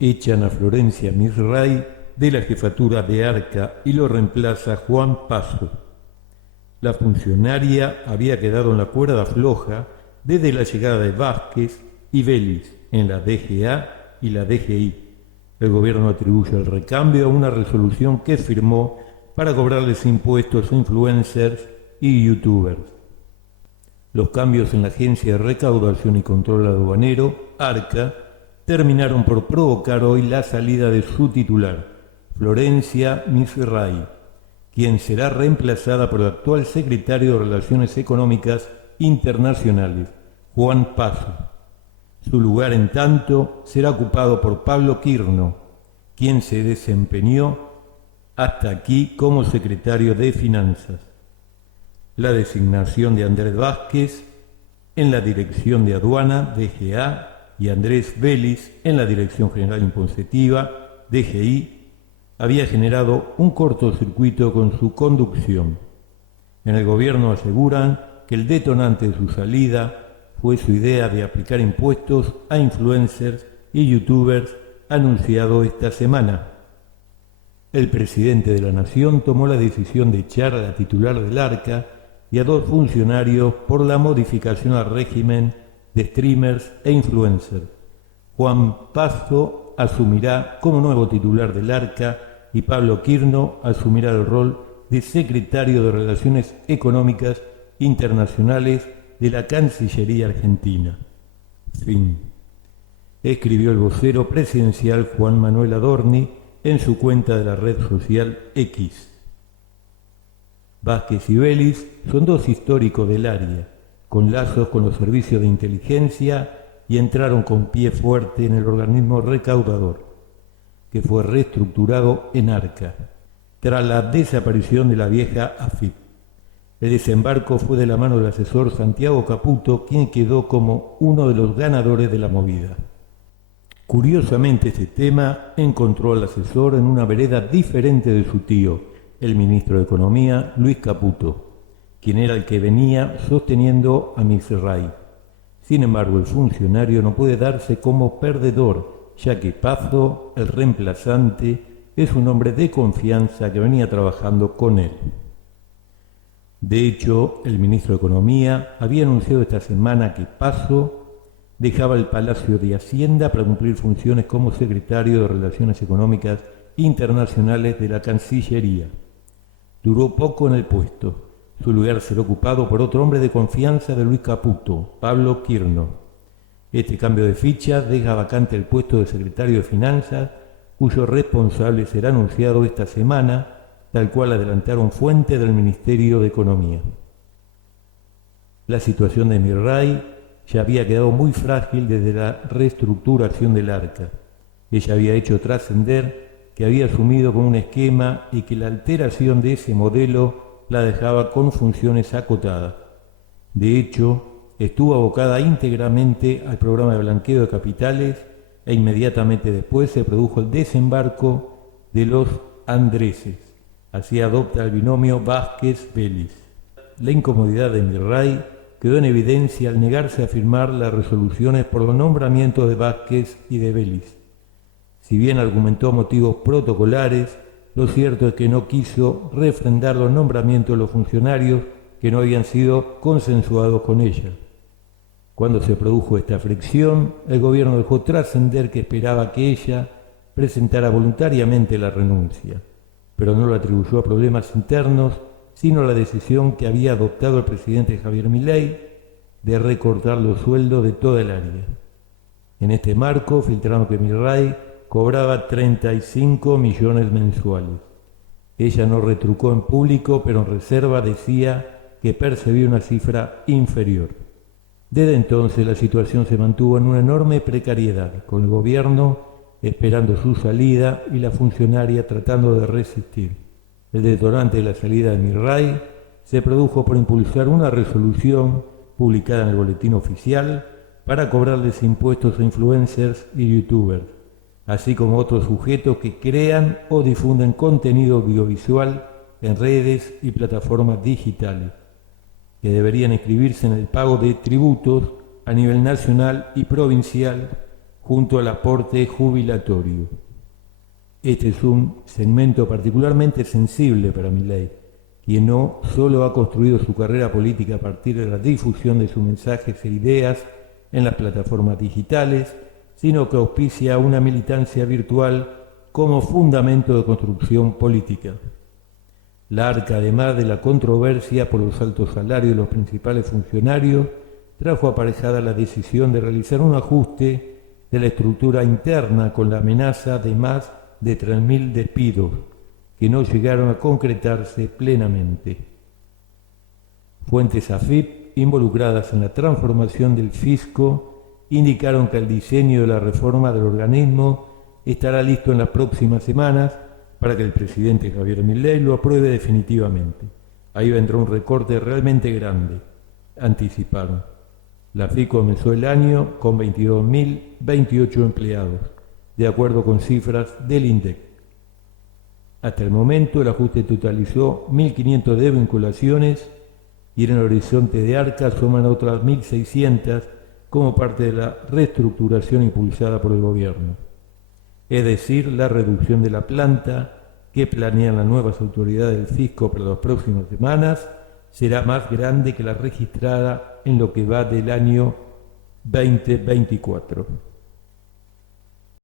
Echan a Florencia Misray de la jefatura de Arca y lo reemplaza Juan Paso. La funcionaria había quedado en la cuerda floja desde la llegada de Vázquez y Vélez en la DGA y la DGI. El gobierno atribuye el recambio a una resolución que firmó para cobrarles impuestos a influencers y youtubers. Los cambios en la Agencia de Recaudación y Control Aduanero, ARCA, terminaron por provocar hoy la salida de su titular, Florencia Misray, quien será reemplazada por el actual secretario de Relaciones Económicas Internacionales, Juan Paso. Su lugar, en tanto, será ocupado por Pablo Quirno, quien se desempeñó hasta aquí como secretario de Finanzas. La designación de Andrés Vázquez en la Dirección de Aduana, DGA, y Andrés Vélez en la Dirección General Impositiva, DGI, había generado un cortocircuito con su conducción. En el gobierno aseguran que el detonante de su salida fue su idea de aplicar impuestos a influencers y youtubers anunciado esta semana. El presidente de la Nación tomó la decisión de echar a la titular del ARCA y a 2 funcionarios por la modificación al régimen de streamers e influencers. Juan Paso asumirá como nuevo titular del ARCA y Pablo Quirno asumirá el rol de secretario de Relaciones Económicas Internacionales de la Cancillería Argentina. Fin. Escribió el vocero presidencial Juan Manuel Adorni en su cuenta de la red social X. Vázquez y Vélez son 2 históricos del área, con lazos con los servicios de inteligencia y entraron con pie fuerte en el organismo recaudador, que fue reestructurado en ARCA, tras la desaparición de la vieja AFIP. El desembarco fue de la mano del asesor Santiago Caputo, quien quedó como uno de los ganadores de la movida. Curiosamente, este tema encontró al asesor en una vereda diferente de su tío, el ministro de Economía, Luis Caputo, quien era el que venía sosteniendo a Misray. Sin embargo, el funcionario no puede darse como perdedor, ya que Paso, el reemplazante, es un hombre de confianza que venía trabajando con él. De hecho, el ministro de Economía había anunciado esta semana que Paso dejaba el Palacio de Hacienda para cumplir funciones como secretario de Relaciones Económicas Internacionales de la Cancillería. Duró poco en el puesto. Su lugar será ocupado por otro hombre de confianza de Luis Caputo, Pablo Quirno. Este cambio de ficha deja vacante el puesto de secretario de Finanzas, cuyo responsable será anunciado esta semana, tal cual adelantaron fuentes del Ministerio de Economía. La situación de Misray ya había quedado muy frágil desde la reestructuración del ARCA. Ella había hecho trascender que había asumido con un esquema y que la alteración de ese modelo la dejaba con funciones acotadas. De hecho, estuvo abocada íntegramente al programa de blanqueo de capitales e inmediatamente después se produjo el desembarco de los Andreses. Así adopta el binomio Vázquez-Vélez. La incomodidad de Misray quedó en evidencia al negarse a firmar las resoluciones por los nombramientos de Vázquez y de Vélez. Si bien argumentó motivos protocolares, lo cierto es que no quiso refrendar los nombramientos de los funcionarios que no habían sido consensuados con ella. Cuando se produjo esta fricción, el gobierno dejó trascender que esperaba que ella presentara voluntariamente la renuncia, pero no lo atribuyó a problemas internos, sino a la decisión que había adoptado el presidente Javier Milei de recortar los sueldos de toda el área. En este marco, filtraron que Misray cobraba 35 millones mensuales. Ella no retrucó en público, pero en reserva decía que percibía una cifra inferior. Desde entonces la situación se mantuvo en una enorme precariedad, con el gobierno esperando su salida y la funcionaria tratando de resistir. El detonante de la salida de Misray se produjo por impulsar una resolución publicada en el Boletín Oficial para cobrarles impuestos a influencers y youtubers, así como otros sujetos que crean o difunden contenido audiovisual en redes y plataformas digitales, que deberían inscribirse en el pago de tributos a nivel nacional y provincial junto al aporte jubilatorio. Este es un segmento particularmente sensible para Milei, quien no solo ha construido su carrera política a partir de la difusión de sus mensajes e ideas en las plataformas digitales, sino que auspicia una militancia virtual como fundamento de construcción política. La arca, además de la controversia por los altos salarios de los principales funcionarios, trajo aparejada la decisión de realizar un ajuste de la estructura interna con la amenaza de más de 3.000 despidos, que no llegaron a concretarse plenamente. Fuentes AFIP involucradas en la transformación del fisco indicaron que el diseño de la reforma del organismo estará listo en las próximas semanas para que el presidente Javier Milei lo apruebe definitivamente. Ahí vendrá un recorte realmente grande, anticiparon. La AFIP comenzó el año con 22.028 empleados, de acuerdo con cifras del INDEC. Hasta el momento el ajuste totalizó 1.500 desvinculaciones y en el horizonte de arca suman otras 1.600 como parte de la reestructuración impulsada por el gobierno. Es decir, la reducción de la planta que planean las nuevas autoridades del fisco para las próximas semanas será más grande que la registrada en lo que va del año 2024.